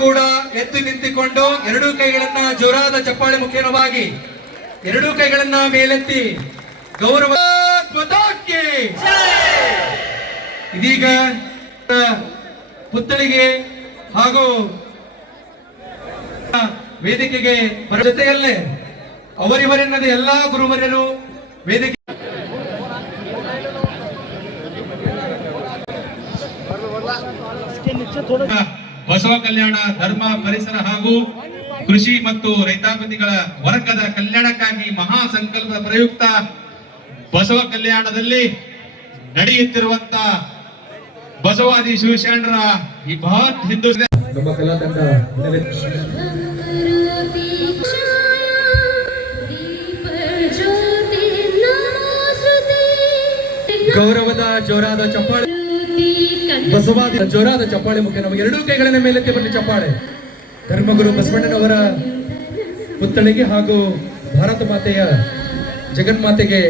ಕೂಡ ಎದ್ದು ನಿಂತುಕೊಂಡು ಎರಡೂ ಕೈಗಳನ್ನ ಜೋರಾದ ಚಪ್ಪಾಳೆ ಮುಖೇನವಾಗಿ ಎರಡೂ ಕೈಗಳನ್ನ ಮೇಲೆತ್ತಿ ಗೌರವ ಇದೀಗ ಪುತ್ಥಳಿಗೆ ಹಾಗೂ ವೇದಿಕೆಗೆ ಬರ ಜೊತೆಯಲ್ಲೇ ಅವರಿವರೆನ್ನದ ಎಲ್ಲಾ ಗುರುವರ್ಯರು ವೇದಿಕೆ ಬಸವ ಕಲ್ಯಾಣ ಧರ್ಮ ಪರಿಸರ ಹಾಗೂ ಕೃಷಿ ಮತ್ತು ರೈತಾಪತಿಗಳ ವರ್ಗದ ಕಲ್ಯಾಣಕ್ಕಾಗಿ ಮಹಾ ಸಂಕಲ್ಪದ ಪ್ರಯುಕ್ತ ಬಸವ ಕಲ್ಯಾಣದಲ್ಲಿ ನಡೆಯುತ್ತಿರುವಂತ ಬಸವಾದಿ ಶಿವಶರಣರ ಈ ಬೃಹತ್ ಹಿಂದೂ ನಮ್ಮ ಕಲಾ ತಂಡ ಗೌರವದ ಜೋರಾದ ಚಪ್ಪಾಳೆ ಬಸವಾದಿ ಜೋರಾದ ಚಪ್ಪಾಳೆ ಮುಖ್ಯ ನಮಗೆ ಎರಡೂ ಕೈಗಳನ್ನ ಮೇಲೆತ್ತಿ ಬರಲಿ ಚಪ್ಪಾಳೆ ಧರ್ಮಗುರು ಬಸವಣ್ಣನವರ ಪುತ್ಥಳಿಗೆ ಹಾಗೂ ಭಾರತ ಮಾತೆಯ ಜಗನ್ಮಾತೆಗೆ